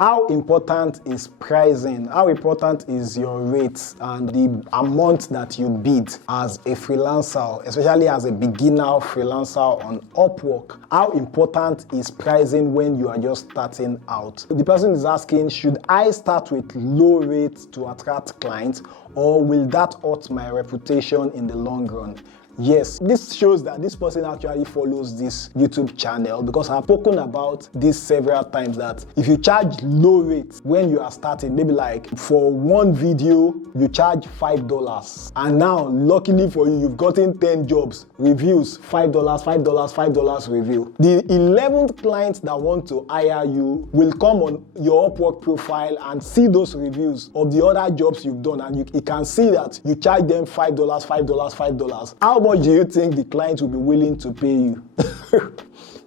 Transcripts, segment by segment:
How important is pricing? How important is your rate and the amount that you bid as a freelancer, especially as a beginner freelancer on Upwork? How important is pricing when you are just starting out? The person is asking, should I start with low rates to attract clients, or will that hurt my reputation in the long run? Yes, this shows that this person actually follows this YouTube channel, because I've spoken about this several times, that if you charge low rates when you are starting, maybe like for one video you charge $5, and now luckily for you, you've gotten 10 jobs, reviews, $5, $5 review. The 11th client that want to hire you will come on your Upwork profile and see those reviews of the other jobs you've done, and you can see that you charge them $5, $5. How much do you think the client will be willing to pay you?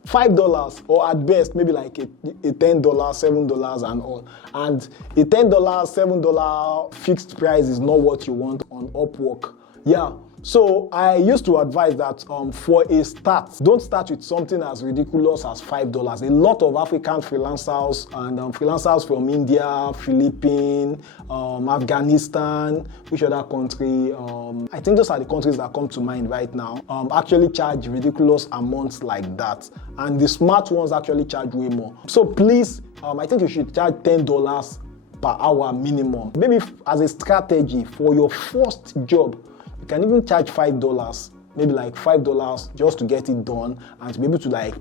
$5, or at best maybe like a $10, $7 and all. And a $10, $7 fixed price is not what you want on Upwork. Yeah. So I used to advise that for a start, don't start with something as ridiculous as $5. A lot of African freelancers and freelancers from India, Philippines, Afghanistan, which other country? I think those are the countries that come to mind right now. Actually charge ridiculous amounts like that, and the smart ones actually charge way more. So please, I think you should charge $10 per hour minimum. Maybe as a strategy for your first job. You can even charge $5, maybe like $5 just to get it done and to be able to like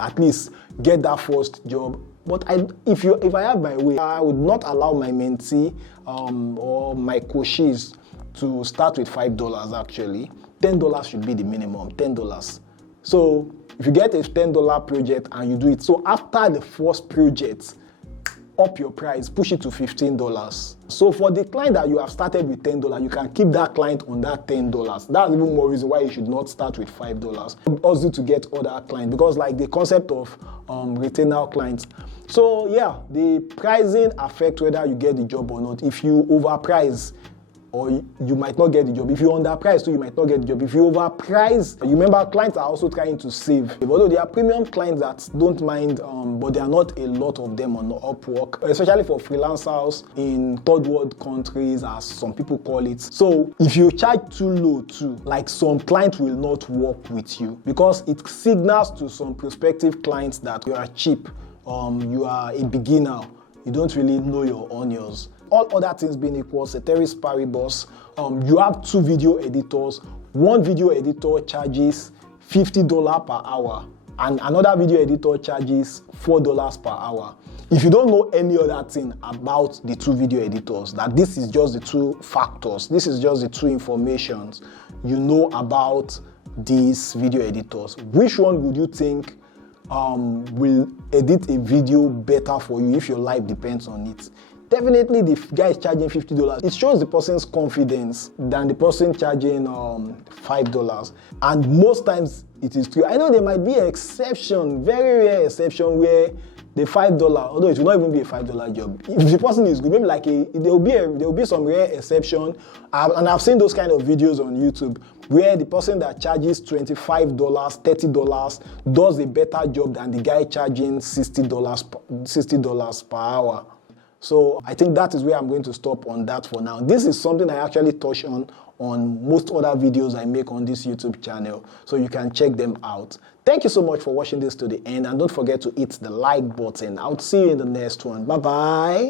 at least get that first job. But if I have my way, I would not allow my mentee or my coaches to start with $5 actually. $10 should be the minimum, $10. So if you get a $10 project and you do it, so after the first project, up your price, push it to $15. So for the client that you have started with $10, you can keep that client on that $10. That's even more reason why you should not start with $5. Also to get other clients, because like the concept of retainer clients. So yeah, the pricing affects whether you get the job or not. If you overprice, or you might not get the job. If you underprice too, you might not get the job. If you overprice, you remember clients are also trying to save. Although there are premium clients that don't mind, but there are not a lot of them on Upwork, especially for freelancers in third world countries, as some people call it. So if you charge too low too, like some clients will not work with you, because it signals to some prospective clients that you are cheap, you are a beginner, you don't really know your onions. All other things being equal, ceteris paribus, you have two video editors. One video editor charges $50 per hour, and another video editor charges $4 per hour. If you don't know any other thing about the two video editors, that this is just the two factors, this is just the two informations you know about these video editors, which one would you think will edit a video better for you if your life depends on it? Definitely the guy is charging $50. It shows the person's confidence than the person charging $5. And most times it is true. I know there might be an exception, very rare exception, where the $5, although it will not even be a $5 job. If the person is good, maybe like there will be some rare exception. And I've seen those kind of videos on YouTube where the person that charges $25, $30 does a better job than the guy charging $60 per hour. So I think that is where I'm going to stop on that for now. This is something I actually touch on most other videos I make on this YouTube channel, so you can check them out. Thank you so much for watching this to the end, and don't forget to hit the like button. I'll see you in the next one. Bye bye.